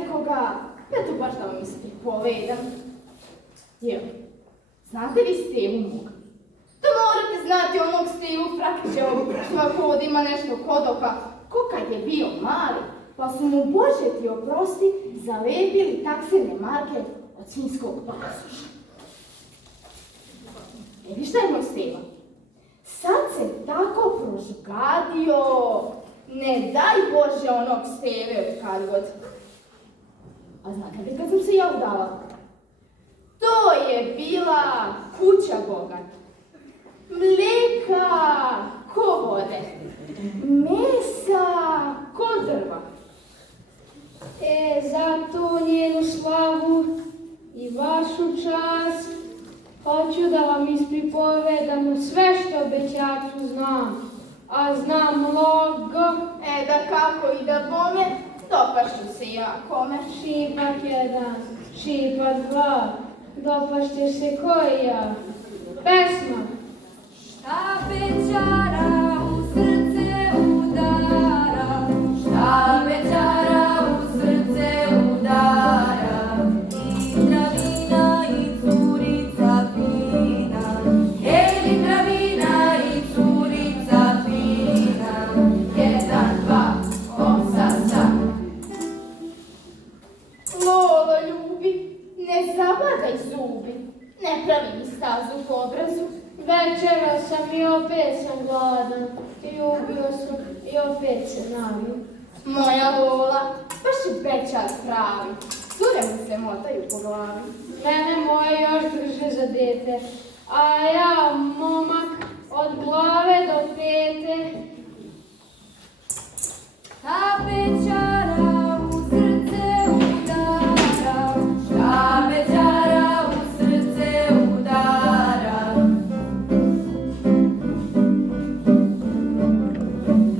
nekoga, eto baš da vam ispripovedam. Jel, znate vi Stevu moga? To morate znati onog Stevu Frakićevog, što ako ovdje ima nešto kod oka, ko kad je bio mali, pa su mu, Bože ti oprosti, zalepili taksene marke od svinjskog pasoša. Vi šta je moj Steva? Sad se tako prožgadio, ne daj Bože onog Steve od kad god. A znate li kad sam se ja udala? To je bila kuća bogata. Mleka ko vode, mesa ko drva. Za tu njenu slavu i vašu čast hoću da vam ispripovedam sve što o bećarcu znam. A znam mnogo. Da kako i da bome, dopašću se ja kome. Šipak jedan, šipak dva, dopašćeš se koji ja. Pesma. Šta bećara u srce udara, šta bećara u srce udara, Litra vina i curica fina, Litra vina i curica fina, jedan, dva, osasa. Lolo ljubi, ne zabadaj zubi, ne pravi mi stazu po obrazu. Večera sam i opet sam gladan, i ubio sam i opet se navio. Moja Lola, baš je bećar pravi, cure mu se motaju po glavi. Mene moje još drže za dete, a ja momak od glave do pete. Šta bećara u srce udara, šta bećara u srce udara,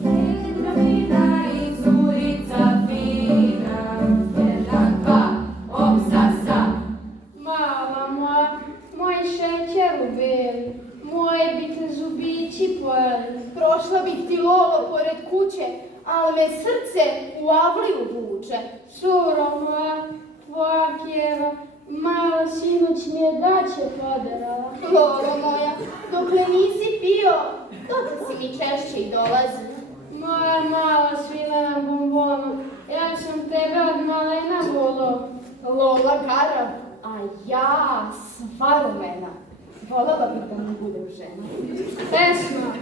Litra vina i curica fina, jedan, dva, opsasa. Mala moja, moj šećer u beli, moje bi te zubići pojeli. Prošla bih ti Lolo pored kuće, ali me srce u avliju vuče. Suro moja, tvoja kjeva, malo sinoć mi je daće podarala. Lolo moja, dokle nisi pio, dok si mi češće i dolazi. Moja mala svilena bombona, ja sam tebe od malena volao. Lola garav, a ja sva rumena. Voljela bih da mi budem žena. Pesma.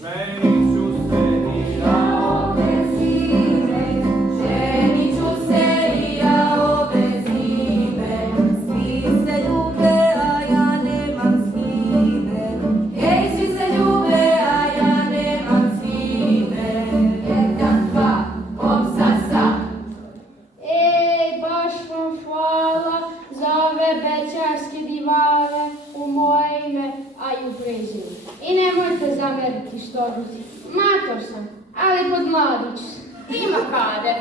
Ženit ću se i ja ove zime, svi se ljube, a ja nemam s kime. Ej, svi se ljube, a ja nemam s kime. Jedan, dva, opsasa. Baš vam hvala za ove bećarske divane u moje ime, a i u prezime. I nemojte zameriti što mator sam, ali pod mladić sam. Ima kade.